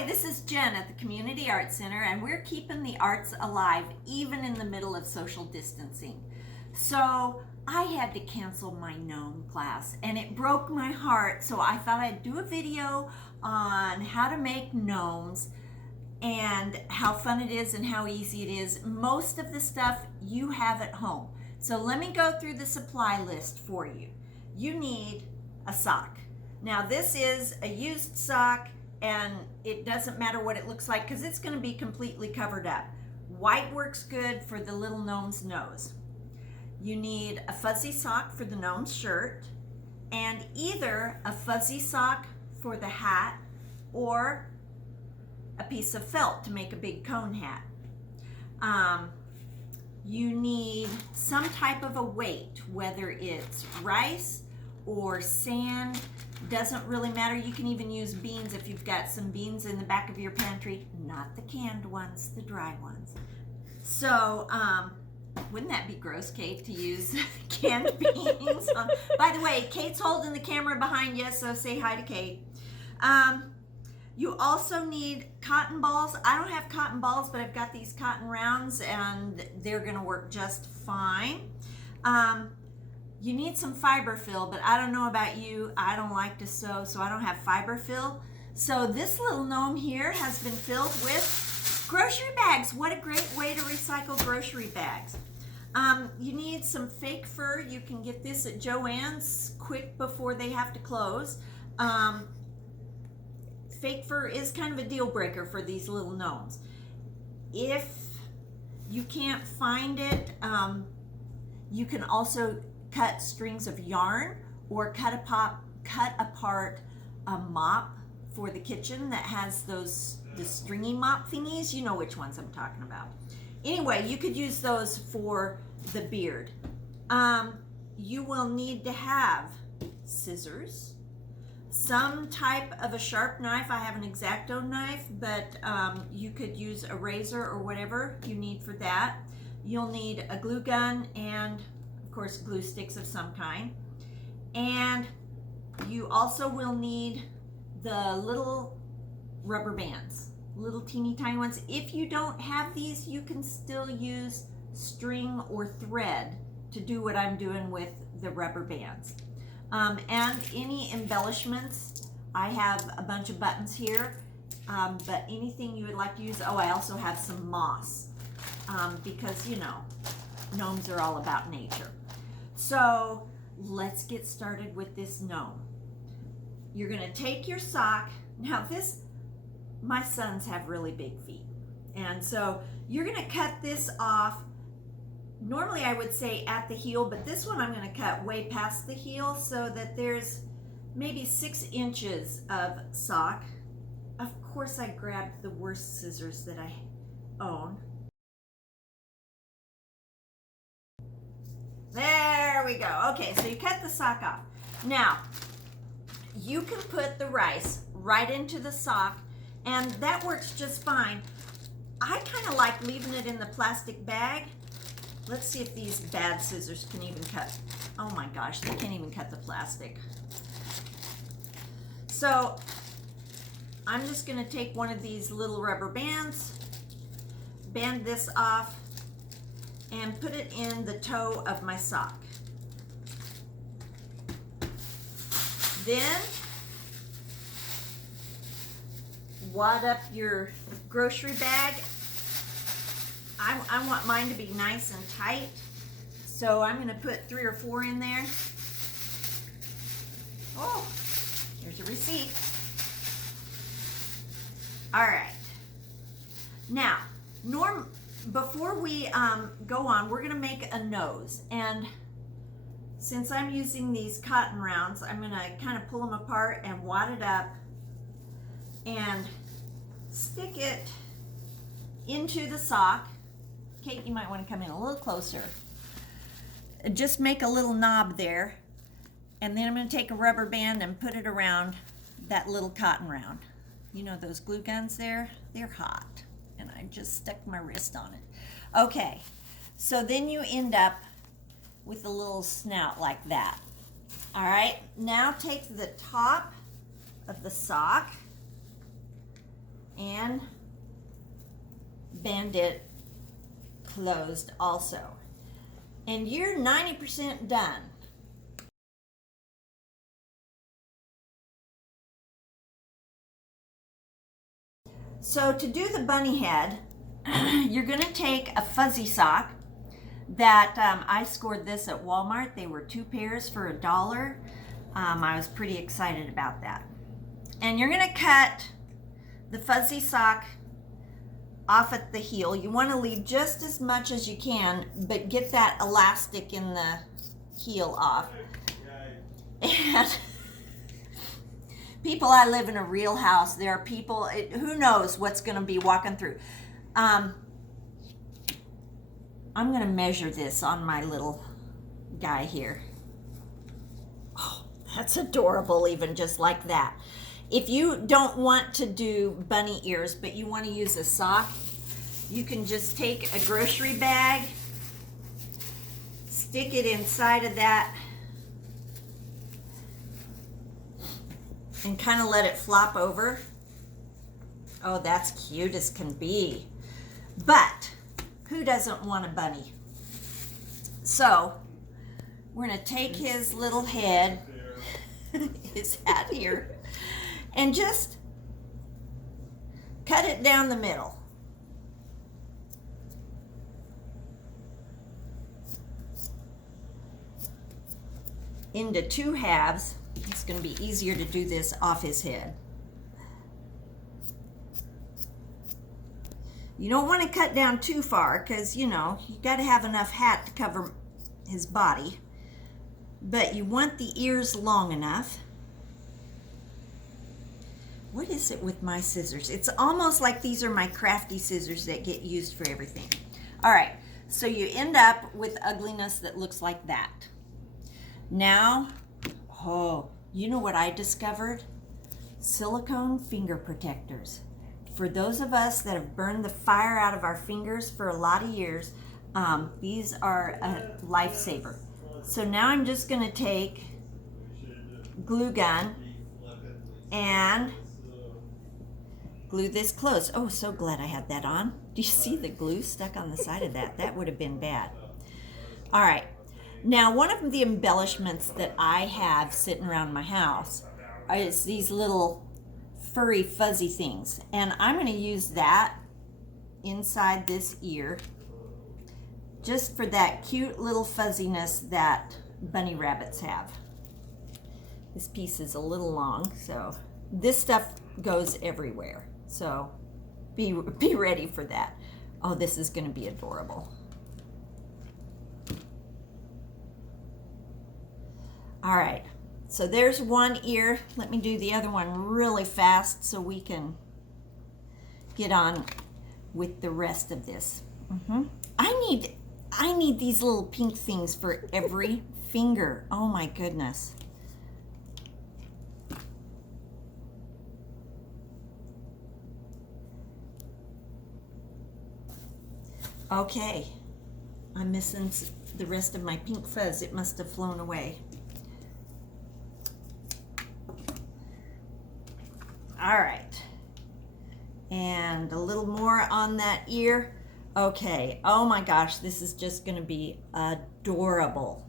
Hi, this is Jen at the Community Arts Center, and we're keeping the arts alive even in the middle of social distancing. So I had to cancel my gnome class, and it broke my heart. So I thought I'd do a video on how to make gnomes and how fun it is and how easy it is. Most of the stuff you have at home. So let me go through the supply list for you. You need a sock. Now this is a used sock, and it doesn't matter what it looks like because it's going to be completely covered up. White works good for the little gnome's nose. You need a fuzzy sock for the gnome's shirt, and either a fuzzy sock for the hat or a piece of felt to make a big cone hat. You need some type of a weight, whether it's rice or sand, doesn't really matter. You can even use beans if you've got some beans in the back of your pantry, not the canned ones, the dry ones. So wouldn't that be gross, Kate, to use canned beans? By the way, Kate's holding the camera behind you, so say hi to Kate. You also need cotton balls. I don't have cotton balls, but I've got these cotton rounds, and they're gonna work just fine. You need some fiber fill, but I don't know about you. I don't like to sew, so I don't have fiber fill. So this little gnome here has been filled with grocery bags. What a great way to recycle grocery bags. You need some fake fur. You can get this at Joann's quick before they have to close. Fake fur is kind of a deal breaker for these little gnomes. If you can't find it, you can also cut strings of yarn or cut apart a mop for the kitchen that has the stringy mop thingies. You know which ones I'm talking about. Anyway, you could use those for the beard. You will need to have scissors, some type of a sharp knife. I have an X-Acto knife, but you could use a razor or whatever you need for that. You'll need a glue gun and of course glue sticks of some kind. And you also will need the little rubber bands, little teeny tiny ones. If you don't have these, you can still use string or thread to do what I'm doing with the rubber bands. And any embellishments, I have a bunch of buttons here, but anything you would like to use. Oh, I also have some moss, because you know, gnomes are all about nature. So let's get started with this gnome. You're gonna take your sock. Now my sons have really big feet, and so you're gonna cut this off. Normally I would say at the heel, but this one I'm gonna cut way past the heel so that there's maybe 6 inches of sock. Of course I grabbed the worst scissors that I own. There we go. Okay, so you cut the sock off. Now, you can put the rice right into the sock, and that works just fine. I kind of like leaving it in the plastic bag. Let's see if these bad scissors can even cut. Oh my gosh, they can't even cut the plastic. So I'm just gonna take one of these little rubber bands, band this off, and put it in the toe of my sock. Then wad up your grocery bag. I want mine to be nice and tight, so I'm gonna put 3 or 4 in there. Oh, here's a receipt. All right. Now, before we go on, we're gonna make a nose, and since I'm using these cotton rounds, I'm gonna kind of pull them apart and wad it up and stick it into the sock. Kate, you might want to come in a little closer. Just make a little knob there, and then I'm going to take a rubber band and put it around that little cotton round. You know those glue guns there? They're hot, and I just stuck my wrist on it. Okay, so then you end up with a little snout like that. All right, now take the top of the sock and bend it closed also. And you're 90% done. So to do the bunny head, you're going to take a fuzzy sock that I scored this at Walmart. They were 2 pairs for $1. I was pretty excited about that. And you're going to cut the fuzzy sock off at the heel. You want to leave just as much as you can, but get that elastic in the heel off. And people, I live in a real house. There are people, who knows what's going to be walking through. I'm going to measure this on my little guy here. Oh, that's adorable, even just like that. If you don't want to do bunny ears, but you want to use a sock, you can just take a grocery bag, stick it inside of that, and kind of let it flop over. Oh, that's cute as can be. But who doesn't want a bunny? So we're going to take his little head, his hat here, and just cut it down the middle. Into 2 halves. It's going to be easier to do this off his head. You don't want to cut down too far because, you know, you got to have enough hat to cover his body. But you want the ears long enough. What is it with my scissors? It's almost like these are my crafty scissors that get used for everything. All right, so you end up with ugliness that looks like that. Now, oh, you know what I discovered? Silicone finger protectors. For those of us that have burned the fire out of our fingers for a lot of years, these are a lifesaver. So now I'm just going to take glue gun and glue this closed. Oh, so glad I had that on. Do you see the glue stuck on the side of that? That would have been bad. All right. Now, one of the embellishments that I have sitting around my house is these little furry, fuzzy things. And I'm going to use that inside this ear just for that cute little fuzziness that bunny rabbits have. This piece is a little long, so this stuff goes everywhere. So be ready for that. Oh, this is going to be adorable. All right, so there's one ear. Let me do the other one really fast so we can get on with the rest of this. I need these little pink things for every finger. Oh my goodness. Okay, I'm missing the rest of my pink fuzz. It must have flown away. All right, and a little more on that ear. Okay, oh my gosh, this is just gonna be adorable.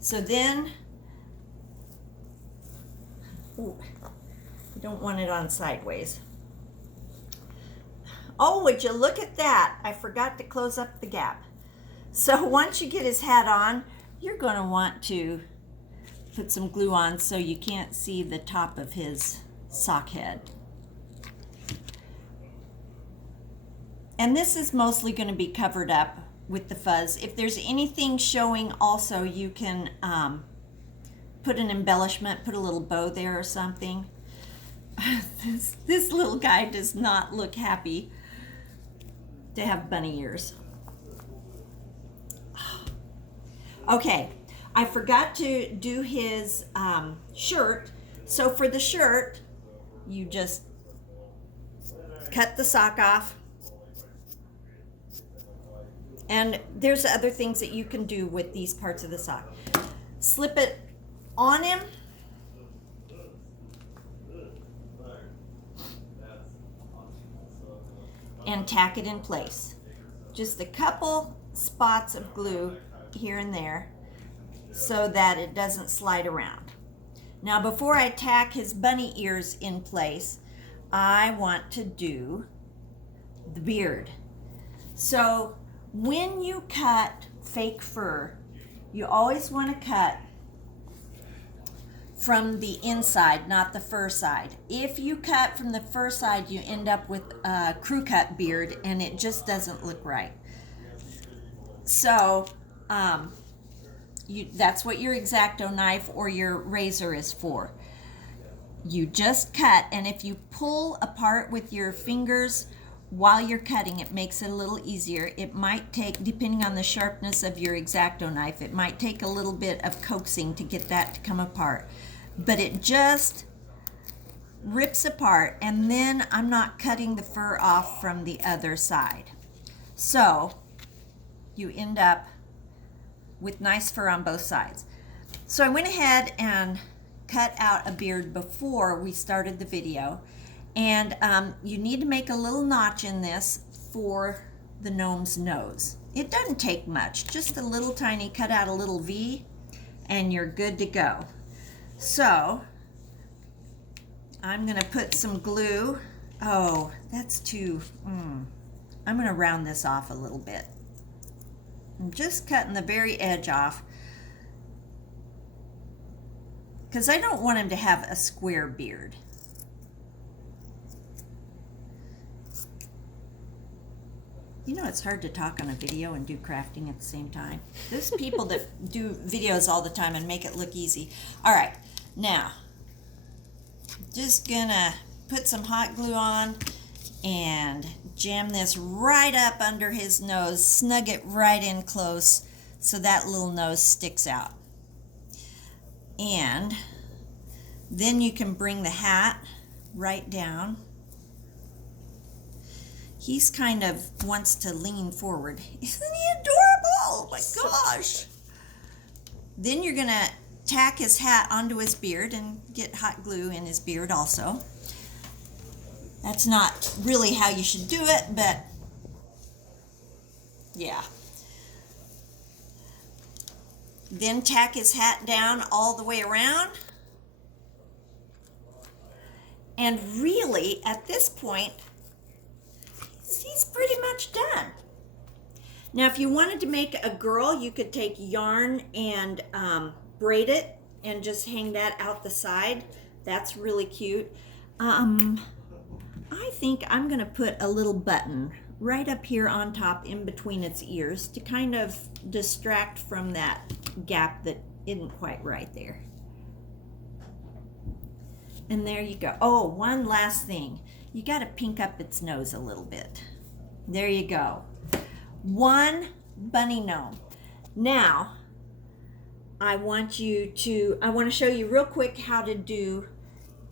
So then, ooh, you don't want it on sideways. Oh, would you look at that? I forgot to close up the gap. So once you get his hat on, you're gonna want to put some glue on so you can't see the top of his sock head. And this is mostly going to be covered up with the fuzz. If there's anything showing also, you can put an embellishment, put a little bow there or something. This little guy does not look happy to have bunny ears. Okay, I forgot to do his shirt. So for the shirt, you just cut the sock off. And there's other things that you can do with these parts of the sock. Slip it on him. and tack it in place. Just a couple spots of glue here and there so that it doesn't slide around. Now before I tack his bunny ears in place, I want to do the beard. So when you cut fake fur, you always want to cut from the inside, not the fur side. If you cut from the fur side, you end up with a crew cut beard and it just doesn't look right. So that's what your X-Acto knife or your razor is for. You just cut, and if you pull apart with your fingers while you're cutting, it makes it a little easier. It might take, depending on the sharpness of your X-Acto knife, it might take a little bit of coaxing to get that to come apart. But it just rips apart, and then I'm not cutting the fur off from the other side. So you end up with nice fur on both sides. So I went ahead and cut out a beard before we started the video. And you need to make a little notch in this for the gnome's nose. It doesn't take much, just a little tiny, cut out a little V and you're good to go. So I'm gonna put some glue. Oh, that's too, I'm gonna round this off a little bit. I'm just cutting the very edge off because I don't want him to have a square beard. You know, it's hard to talk on a video and do crafting at the same time. There's people that do videos all the time and make it look easy. All right, now, just gonna put some hot glue on and jam this right up under his nose, snug it right in close so that little nose sticks out. And then you can bring the hat right down. He's kind of wants to lean forward. Isn't he adorable? Oh my gosh. Then you're gonna tack his hat onto his beard and get hot glue in his beard also. That's not really how you should do it, but yeah. Then tack his hat down all the way around. And really, at this point, he's pretty much done. Now, if you wanted to make a girl, you could take yarn and braid it and just hang that out the side. That's really cute. I think I'm gonna put a little button right up here on top in between its ears to kind of distract from that gap that isn't quite right there. And there you go. Oh, one last thing. You got to pink up its nose a little bit. There you go. One bunny gnome. Now, I want to show you real quick how to do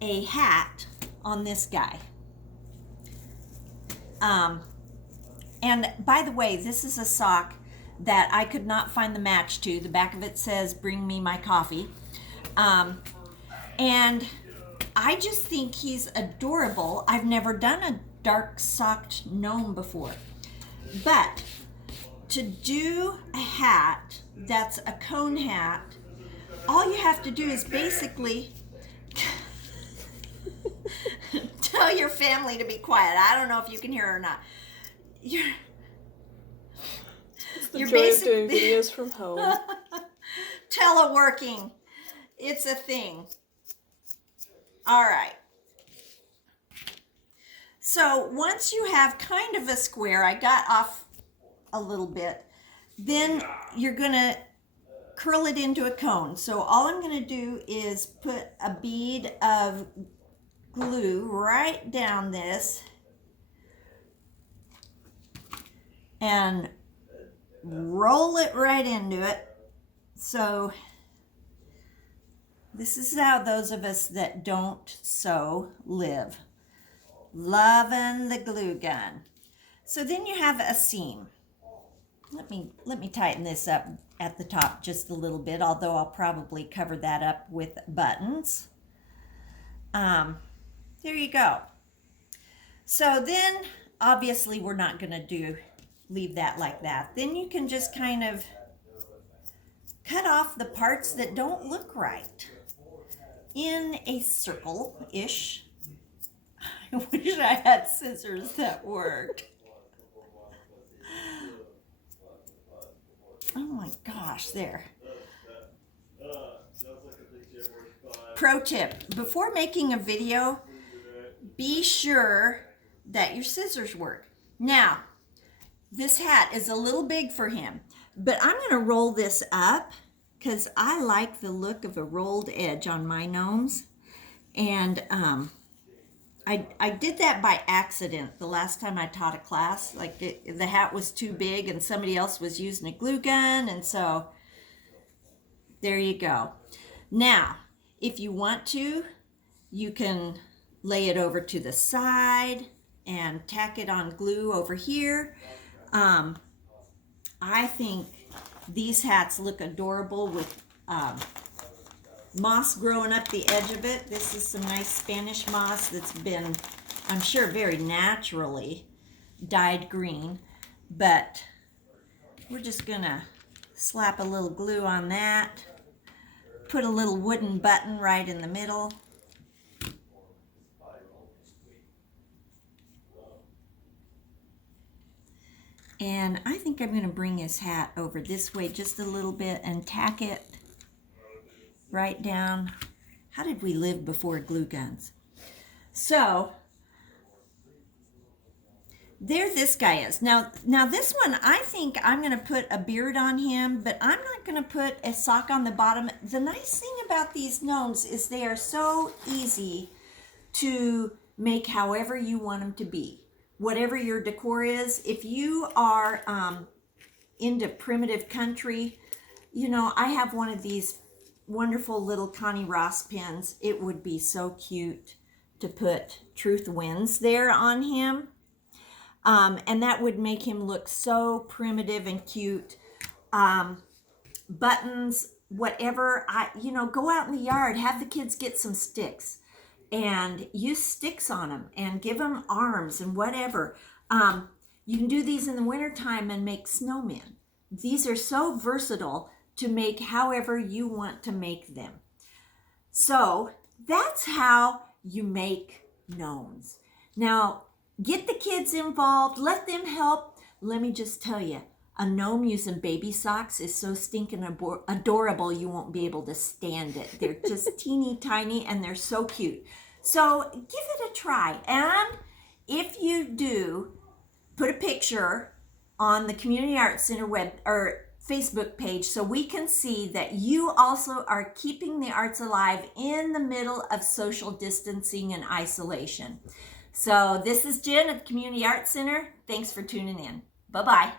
a hat on this guy. And by the way, this is a sock that I could not find the match to. The back of it says, "Bring me my coffee." And I just think he's adorable. I've never done a dark socked gnome before. But to do a hat that's a cone hat, all you have to do is basically tell your family to be quiet. I don't know if you can hear or not. It's the joy of doing videos from home. Teleworking. It's a thing. All right. So once you have kind of a square, I got off a little bit, then you're going to curl it into a cone. So all I'm going to do is put a bead of glue right down this and roll it right into it. So this is how those of us that don't sew live. Loving the glue gun. So then you have a seam. Let me tighten this up at the top just a little bit, although I'll probably cover that up with buttons. There you go. So then obviously we're not going to leave that like that. Then you can just kind of cut off the parts that don't look right in a circle-ish. I wish I had scissors that worked. Oh my gosh, there. Pro tip, before making a video, be sure that your scissors work. Now, this hat is a little big for him, but I'm going to roll this up because I like the look of a rolled edge on my gnomes. And I did that by accident the last time I taught a class. Like the hat was too big and somebody else was using a glue gun, and so there you go. Now, if you want to, you can lay it over to the side and tack it on glue over here. I think these hats look adorable with moss growing up the edge of it. This is some nice Spanish moss that's been, I'm sure, very naturally dyed green, but we're just gonna slap a little glue on that, put a little wooden button right in the middle. And I think I'm gonna bring his hat over this way just a little bit and tack it right down. How did we live before glue guns? So there this guy is. Now this one, I think I'm going to put a beard on him, but I'm not going to put a sock on the bottom. The nice thing about these gnomes is they are so easy to make however you want them to be. Whatever your decor is, if you are into primitive country, you know, I have one of these wonderful little Connie Ross pins. It would be so cute to put Truth Wins there on him. And that would make him look so primitive and cute. Buttons, whatever, go out in the yard, have the kids get some sticks and use sticks on them and give them arms and whatever. You can do these in the wintertime and make snowmen. These are so versatile to make however you want to make them. So that's how you make gnomes. Now, get the kids involved, let them help. Let me just tell you, a gnome using baby socks is so stinking adorable you won't be able to stand it. They're just teeny tiny and they're so cute. So give it a try. And if you do, put a picture on the Community Arts Center Facebook page so we can see that you also are keeping the arts alive in the middle of social distancing and isolation. So this is Jen at the Community Arts Center. Thanks for tuning in. Bye-bye.